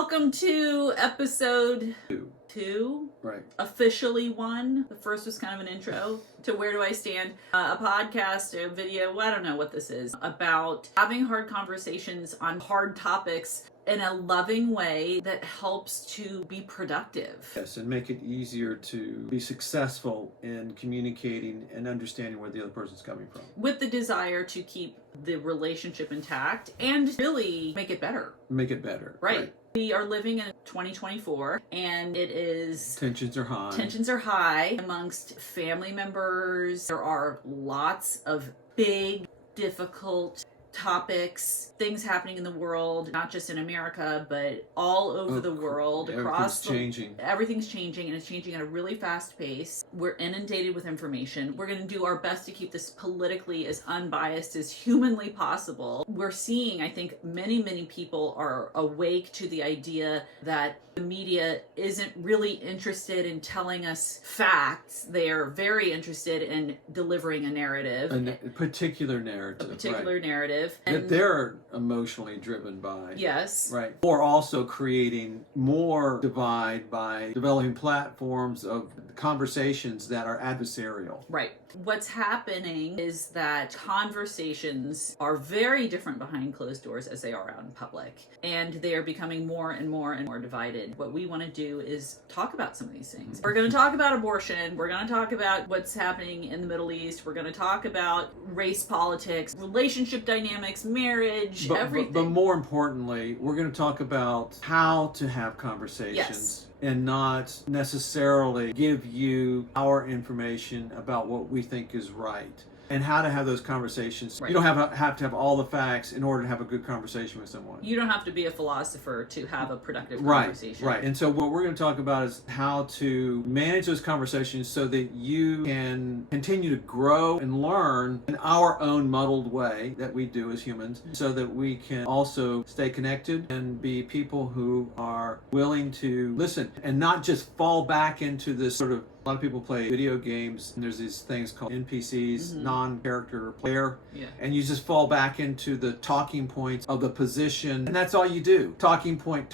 Welcome to episode two. Right. Officially one. The first was kind of an intro to Where Do I Stand? A podcast, a video, I don't know what this is, about having hard conversations on hard topics in a loving way that helps to be productive. Yes, and make it easier to be successful in communicating and understanding where the other person's coming from. With the desire to keep the relationship intact and really make it better. Make it better. Right. We are living in 2024 and it is... Tensions are high. Tensions are high amongst family members. There are lots of big, difficult topics, things happening in the world, not just in America, but all over the world, across everything's changing, and it's changing at a really fast pace. We're inundated with information. We're going to do our best to keep this politically as unbiased as humanly possible. We're seeing, I think, many people are awake to the idea that the media isn't really interested in telling us facts. They are very interested in delivering a narrative. A particular narrative. A particular narrative. That they're emotionally driven by. Yes. Right. Or also creating more divide by developing platforms of conversations that are adversarial. Right. What's happening is that conversations are very different behind closed doors as they are out in public. And they are becoming more and more divided. What we want to do is talk about some of these things. We're going to talk about abortion. We're going to talk about what's happening in the Middle East. We're going to talk about race politics, relationship dynamics, marriage, everything. But more importantly, we're going to talk about how to have conversations. Yes. And not necessarily give you our information about what we think is right. And how to have those conversations. Right. You don't have to have all the facts in order to have a good conversation with someone. You don't have to be a philosopher to have a productive conversation. Right. And so what we're going to talk about is how to manage those conversations so that you can continue to grow and learn in our own muddled way that we do as humans, so that we can also stay connected and be people who are willing to listen and not just fall back into this sort of... A lot of people play video games, and there's these things called NPCs, non-character player, and you just fall back into the talking points of the position, and that's all you do. Talking point,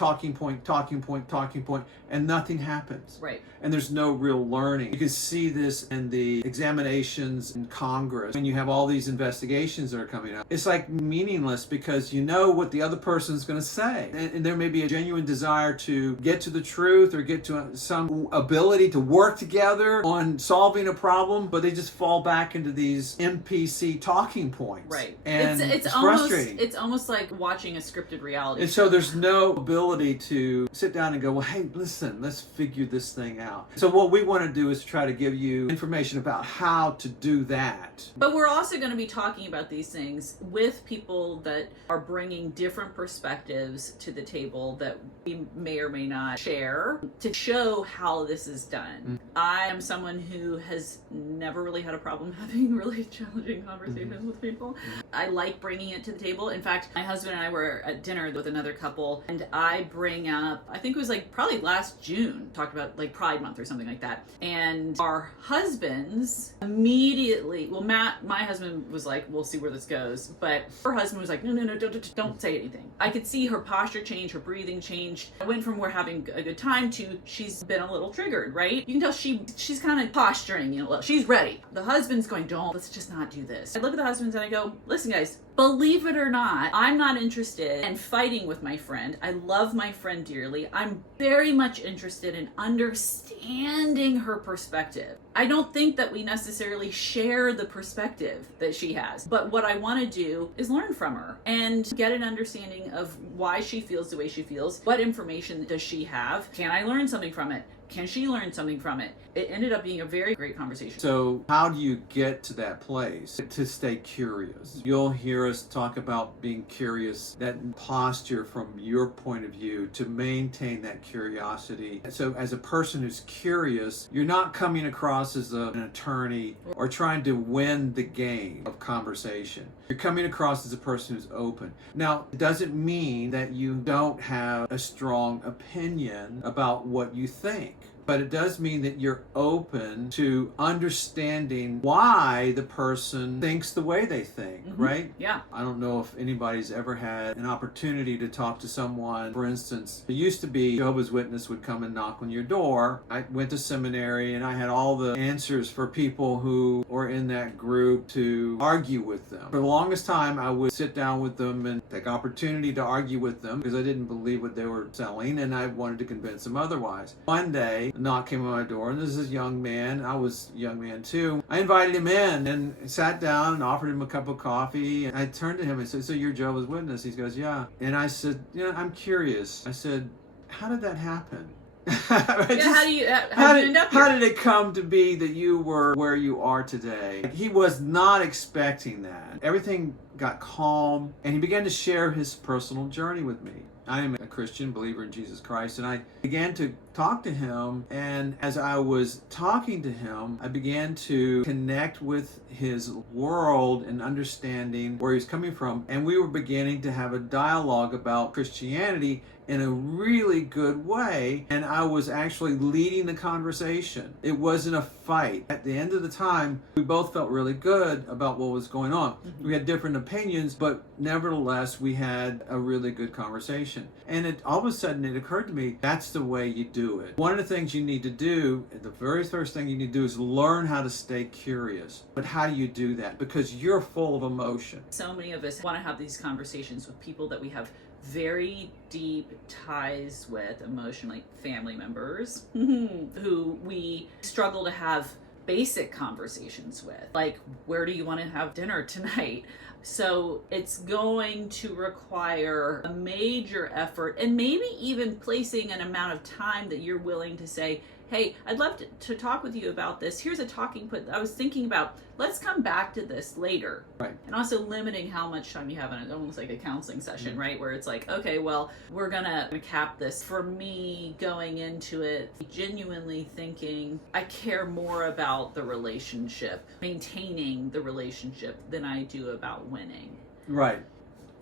and nothing happens. Right. And there's no real learning. You can see this in the examinations in Congress. When you have all these investigations that are coming up, it's like meaningless because you know what the other person's going to say. And there may be a genuine desire to get to the truth or get to some ability to work together on solving a problem, but they just fall back into these NPC talking points. Right. And it's almost frustrating. It's almost like watching a scripted reality and show. so there's no ability to sit down and go, well, hey, listen, let's figure this thing out. So what we want to do is try to give you information about how to do that. But we're also going to be talking about these things with people that are bringing different perspectives to the table that we may or may not share to show how this is done. I am someone who has never really had a problem having really challenging conversations with people. I like bringing it to the table. In fact, my husband and I were at dinner with another couple, and I bring up, I think it was like probably last June, talked about like Pride Month or something like that. And our husbands immediately, well, Matt, my husband was like, we'll see where this goes. But her husband was like, no, don't say anything. I could see her posture change, her breathing change. I went from we're having a good time to she's been a little triggered, right? You can tell she's kind of posturing, she's ready. The husband's going, let's just not do this. I look at the husbands and I go, listen guys, believe it or not, I'm not interested in fighting with my friend. I love my friend dearly. I'm very much interested in understanding her perspective. I don't think that we necessarily share the perspective that she has, but what I want to do is learn from her and get an understanding of why she feels the way she feels. What information does she have? Can I learn something from it? Can she learn something from it? It ended up being a very great conversation. So how do you get to that place to stay curious? You'll hear us talk about being curious, that posture from your point of view to maintain that curiosity. So as a person who's curious, you're not coming across as an attorney or trying to win the game of conversation. You're coming across as a person who's open. Now, it doesn't mean that you don't have a strong opinion about what you think. but it does mean that you're open to understanding why the person thinks the way they think, right? Yeah. I don't know if anybody's ever had an opportunity to talk to someone. For instance, it used to be Jehovah's Witness would come and knock on your door. I went to seminary and I had all the answers for people who were in that group to argue with them. For the longest time, I would sit down with them and take opportunity to argue with them because I didn't believe what they were selling and I wanted to convince them otherwise. One day, a knock came on my door and this is a young man. I was a young man too. I invited him in and sat down and offered him a cup of coffee. And I turned to him and said, "So you're Jehovah's Witness?" He goes, "Yeah." And I said, "I'm curious." I said, "How did that happen?" How did you end up here? How did it come to be that you were where you are today? He was not expecting that. Everything got calm, and he began to share his personal journey with me. I am a Christian believer in Jesus Christ, and I began to talk to him, and as I was talking to him, I began to connect with his world and understanding where he's coming from, and we were beginning to have a dialogue about Christianity in a really good way, and I was actually leading the conversation. It wasn't a fight. At the end of the time, we both felt really good about what was going on. We had different opinions, but nevertheless, we had a really good conversation. And all of a sudden, it occurred to me, that's the way you do it. One of the things you need to do, the very first thing you need to do is learn how to stay curious. But how do you do that? Because you're full of emotion. So many of us want to have these conversations with people that we have very deep ties with emotionally, family members who we struggle to have basic conversations with, like, where do you want to have dinner tonight? So it's going to require a major effort and maybe even placing an amount of time that you're willing to say, hey, I'd love to talk with you about this. Here's a talking point I was thinking about. Let's come back to this later. Right. And also limiting how much time you have in it, almost like a counseling session, right? Where it's like, okay, well, we're gonna cap this. For me, going into it, genuinely thinking, I care more about the relationship, maintaining the relationship, than I do about winning. Right.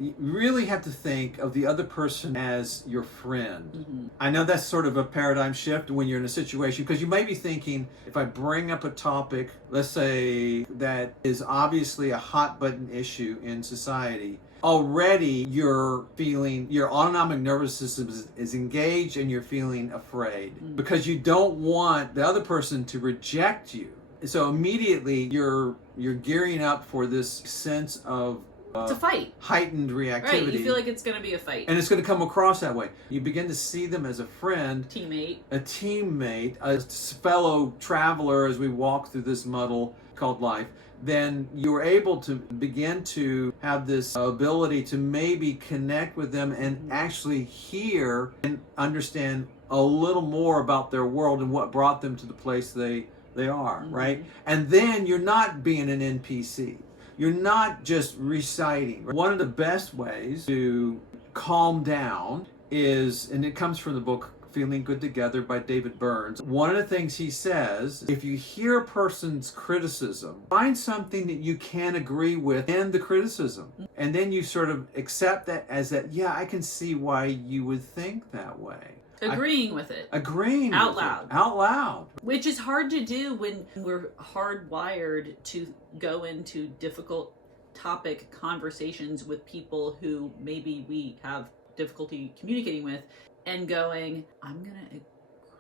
You really have to think of the other person as your friend. I know that's sort of a paradigm shift when you're in a situation, because you may be thinking, if I bring up a topic, let's say, that is obviously a hot button issue in society, already your autonomic nervous system is engaged and you're feeling afraid because you don't want the other person to reject you. So immediately you're gearing up for this sense of it's a fight. Heightened reactivity. Right, you feel like it's going to be a fight. And it's going to come across that way. You begin to see them as a friend, a teammate, a fellow traveler as we walk through this muddle called life. Then you're able to begin to have this ability to maybe connect with them and actually hear and understand a little more about their world and what brought them to the place they are, right? And then you're not being an NPC. You're not just reciting. One of the best ways to calm down is, and it comes from the book Feeling Good Together by David Burns. One of the things he says, if you hear a person's criticism, find something that you can agree with in the criticism. And then you sort of accept that as that, yeah, I can see why you would think that way. Agreeing with it. Agreeing out with loud. It. Out loud. Which is hard to do when we're hardwired to go into difficult topic conversations with people who maybe we have difficulty communicating with and going, I'm going to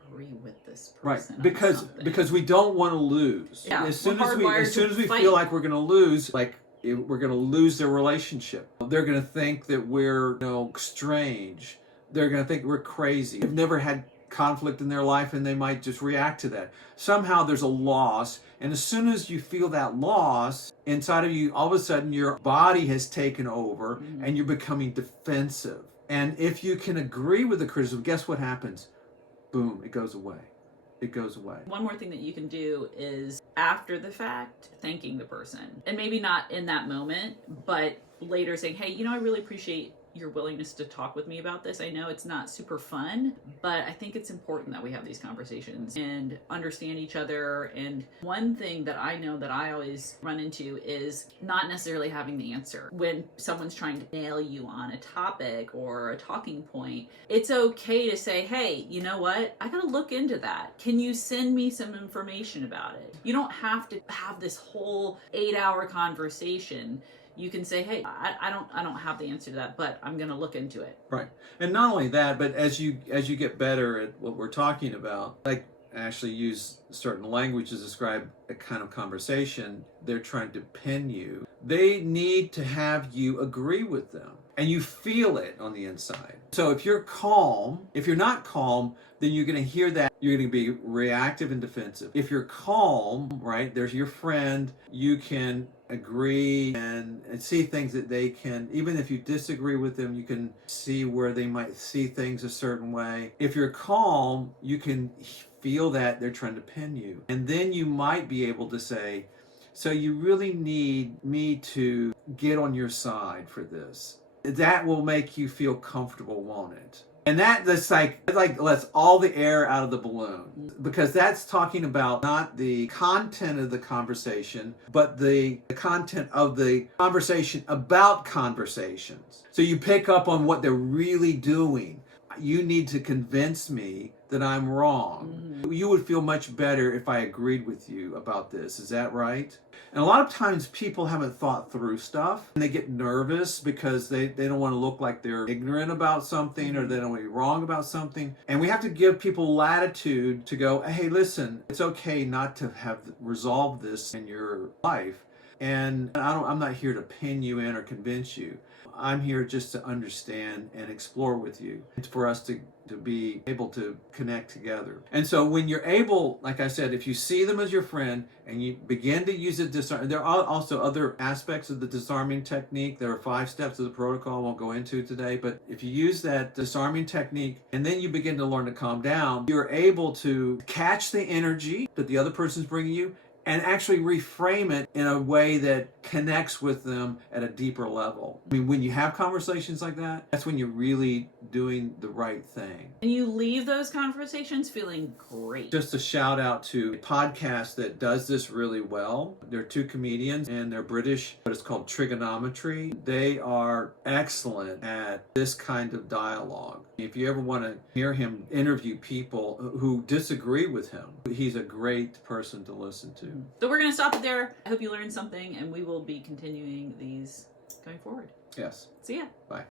agree with this person. Right. Because we don't want to lose. Yeah, as soon as we fight. feel like we're going to lose, like we're going to lose their relationship. They're going to think that we're strange. They're going to think we're crazy. They've never had conflict in their life and they might just react to that. Somehow there's a loss, and as soon as you feel that loss inside of you, all of a sudden your body has taken over and you're becoming defensive. And if you can agree with the criticism, guess what happens? Boom, it goes away. It goes away. One more thing that you can do is, after the fact, thanking the person. And maybe not in that moment, but later saying, hey, I really appreciate your willingness to talk with me about this. I know it's not super fun, but I think it's important that we have these conversations and understand each other. And one thing that I know that I always run into is not necessarily having the answer. When someone's trying to nail you on a topic or a talking point, it's okay to say, hey, you know what? I gotta look into that. Can you send me some information about it? You don't have to have this whole 8-hour conversation. You can say, hey, I don't have the answer to that, but I'm going to look into it. Right. And not only that, but as you get better at what we're talking about, like actually use certain language to describe a kind of conversation, they're trying to pin you. They need to have you agree with them. And you feel it on the inside. So if you're calm, if you're not calm, then you're going to hear that. You're going to be reactive and defensive. If you're calm, right, there's your friend, you can agree and see things that they can, even if you disagree with them, you can see where they might see things a certain way. If you're calm, you can feel that they're trying to pin you. And then you might be able to say, so you really need me to get on your side for this. That will make you feel comfortable, won't it? And that's like lets all the air out of the balloon, because that's talking about not the content of the conversation, but the content of the conversation about conversations. So you pick up on what they're really doing. You need to convince me that I'm wrong. You would feel much better if I agreed with you about this. Is that right? And a lot of times people haven't thought through stuff and they get nervous because they don't want to look like they're ignorant about something or they don't want to be wrong about something. And we have to give people latitude to go, hey, listen, it's okay not to have resolved this in your life. And I'm not here to pin you in or convince you. I'm here just to understand and explore with you. It's for us to be able to connect together. And so when you're able, like I said, if you see them as your friend and you begin to use it, there are also other aspects of the disarming technique. There are 5 steps of the protocol I won't go into today, but if you use that disarming technique and then you begin to learn to calm down, you're able to catch the energy that the other person's bringing you and actually reframe it in a way that connects with them at a deeper level. I mean, when you have conversations like that, that's when you're really doing the right thing. And you leave those conversations feeling great. Just a shout out to a podcast that does this really well. They're 2 comedians and they're British, but it's called Trigonometry. They are excellent at this kind of dialogue. If you ever want to hear him interview people who disagree with him, he's a great person to listen to. So we're going to stop it there. I hope you learned something, and we will be continuing these going forward. Yes. See ya. Bye.